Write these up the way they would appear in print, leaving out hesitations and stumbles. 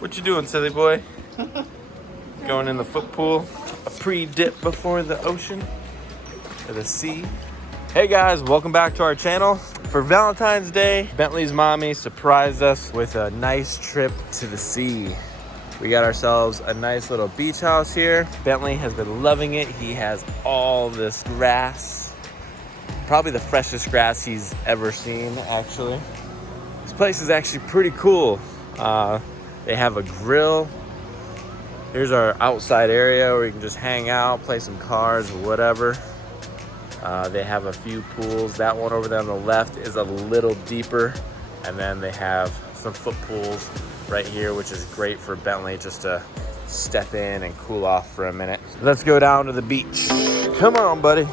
What you doing, silly boy? Going in the foot pool, a pre-dip before the ocean or the sea. Hey guys, welcome back to our channel. For Valentine's Day, Bentley's mommy surprised us with a nice trip to the sea. We got ourselves a nice little beach house here. Bentley has been loving it. He has all this grass, probably the freshest grass he's ever seen, actually. This place is actually pretty cool. They have a grill. Here's our outside area where you can just hang out, play some cards or whatever. They have a few pools. That one over there on the left is a little deeper. And then they have some foot pools right here, which is great for Bentley just to step in and cool off for a minute. Let's go down to the beach. Come on, buddy.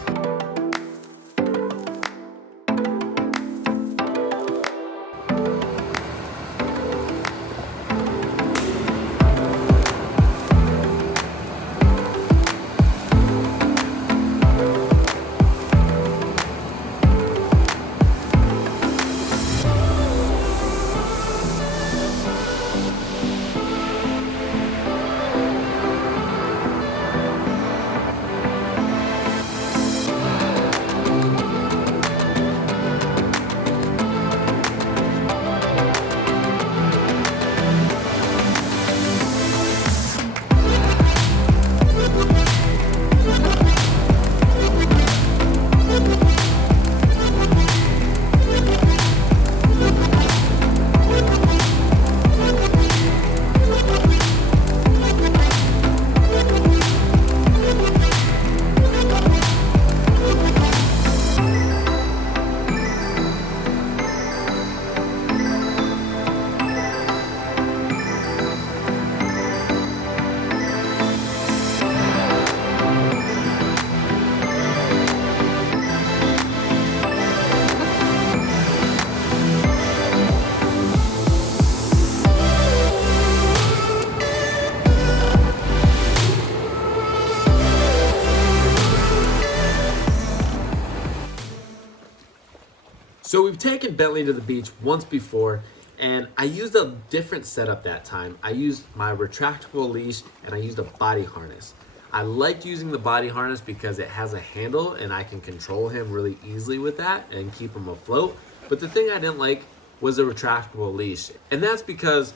So we've taken Bentley to the beach once before, and I used a different setup that time. I used my retractable leash and I used a body harness. I liked using the body harness because it has a handle and I can control him really easily with that and keep him afloat. But the thing I didn't like was the retractable leash. And that's because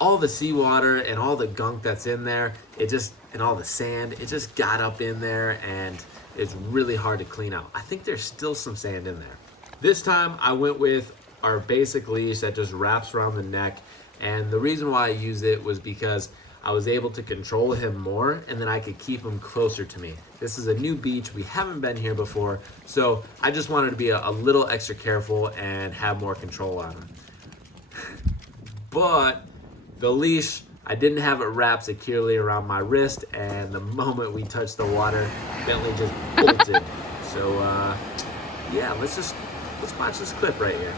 all the seawater and all the gunk that's in there, and all the sand, it just got up in there and it's really hard to clean out. I think there's still some sand in there. This time I went with our basic leash that just wraps around the neck, and the reason why I used it was because I was able to control him more and then I could keep him closer to me. This is a new beach, we haven't been here before, so I just wanted to be a little extra careful and have more control on him. But the leash, I didn't have it wrapped securely around my wrist, and the moment we touched the water, Bentley just bolted. So yeah, let's watch this clip right here.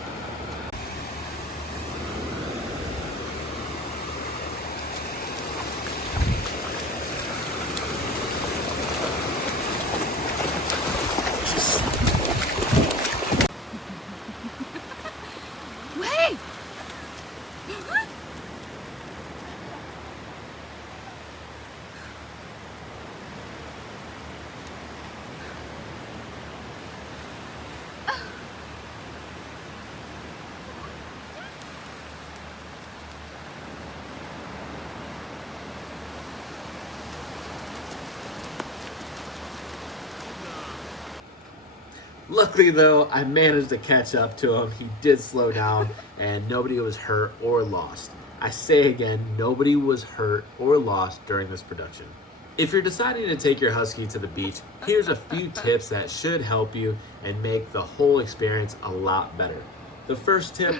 Wait! Luckily though, I managed to catch up to him. He did slow down and nobody was hurt or lost. I say again, nobody was hurt or lost during this production. If you're deciding to take your Husky to the beach, here's a few tips that should help you and make the whole experience a lot better. The first tip,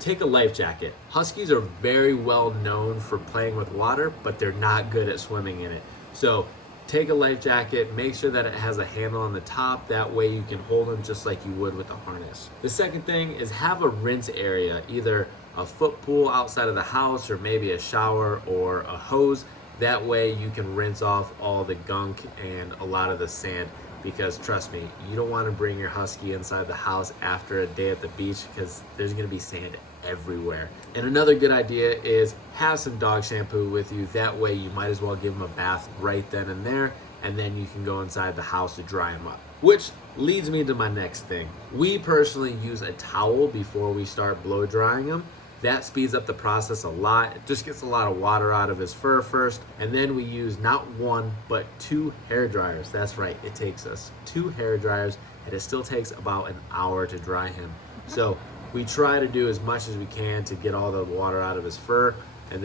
take a life jacket. Huskies are very well known for playing with water, but they're not good at swimming in it. So take a life jacket, make sure that it has a handle on the top, that way you can hold them just like you would with a harness. The second thing is have a rinse area, either a foot pool outside of the house or maybe a shower or a hose. That way you can rinse off all the gunk and a lot of the sand, because trust me, you don't want to bring your Husky inside the house after a day at the beach because there's going to be sand everywhere. And another good idea is have some dog shampoo with you. That way you might as well give him a bath right then and there, and then you can go inside the house to dry him up. Which leads me to my next thing. We personally use a towel before we start blow drying him. That speeds up the process a lot. It just gets a lot of water out of his fur first. And then we use not one, but 2 hair dryers. That's right, it takes us 2 hair dryers, and it still takes about an hour to dry him. So we try to do as much as we can to get all the water out of his fur, and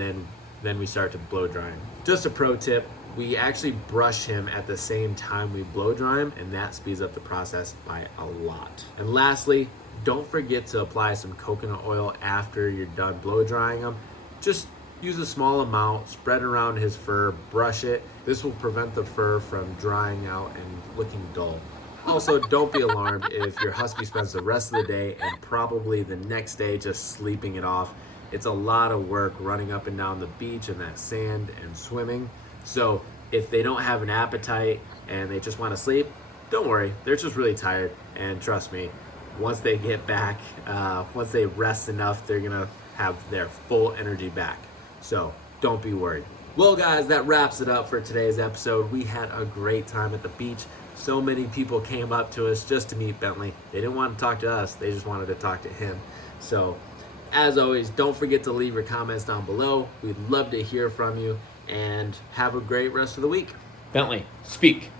then we start to blow dry him. Just a pro tip, we actually brush him at the same time we blow dry him, and that speeds up the process by a lot. And lastly, don't forget to apply some coconut oil after you're done blow drying him. Just use a small amount, spread it around his fur, brush it. This will prevent the fur from drying out and looking dull. Also, don't be alarmed if your husky spends the rest of the day and probably the next day just sleeping it off. It's a lot of work running up and down the beach in that sand and swimming. So if they don't have an appetite and they just want to sleep, don't worry, they're just really tired. And trust me, once they get back, once they rest enough, they're gonna have their full energy back. So don't be worried. Well guys, that wraps it up for today's episode. We had a great time at the beach. So many people came up to us just to meet Bentley. They didn't want to talk to us, they just wanted to talk to him. So as always, don't forget to leave your comments down below. We'd love to hear from you, and have a great rest of the week. Bentley, speak.